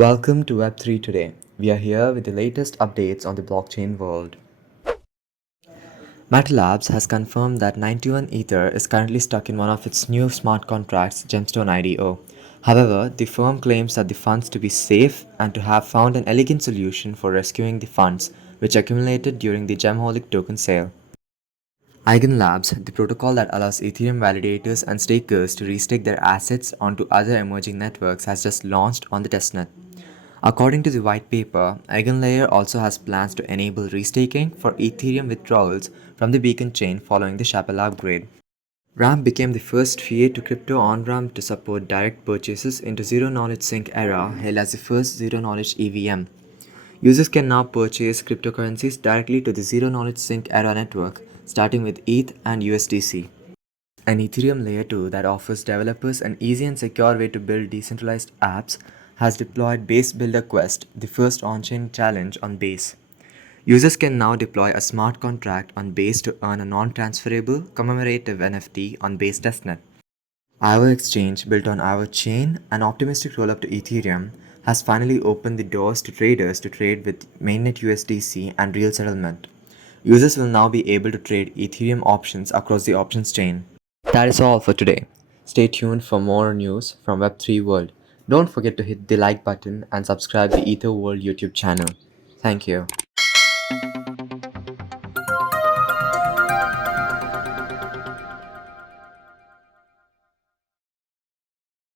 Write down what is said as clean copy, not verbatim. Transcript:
Welcome to Web3 Today. We are here with the latest updates on the blockchain world. Meta Labs has confirmed that 91 Ether is currently stuck in one of its new smart contracts, Gemstone IDO. However, the firm claims that the funds to be safe and to have found an elegant solution for rescuing the funds which accumulated during the Gemholic token sale. EigenLabs, the protocol that allows Ethereum validators and stakers to restake their assets onto other emerging networks, has just launched on the testnet. According to the white paper, EigenLayer also has plans to enable restaking for Ethereum withdrawals from the Beacon chain following the Chapel upgrade. Ramp became the first fiat to crypto on-ramp to support direct purchases into zero-knowledge sync era, hailed as the first zero-knowledge EVM. Users can now purchase cryptocurrencies directly to the zero-knowledge sync era network, starting with ETH and USDC. An Ethereum Layer 2 that offers developers an easy and secure way to build decentralized apps has deployed Base Builder Quest, the first on-chain challenge on Base. Users can now deploy a smart contract on Base to earn a non-transferable commemorative NFT on Base Testnet. Aevo exchange, built on Avarch chain, an optimistic rollup to Ethereum, has finally opened the doors to traders to trade with Mainnet USDC and real settlement. Users will now be able to trade Ethereum options across the options chain. That is all for today. Stay tuned for more news from Web3 World. Don't forget to hit the like button and subscribe to the Ether World YouTube channel. Thank you.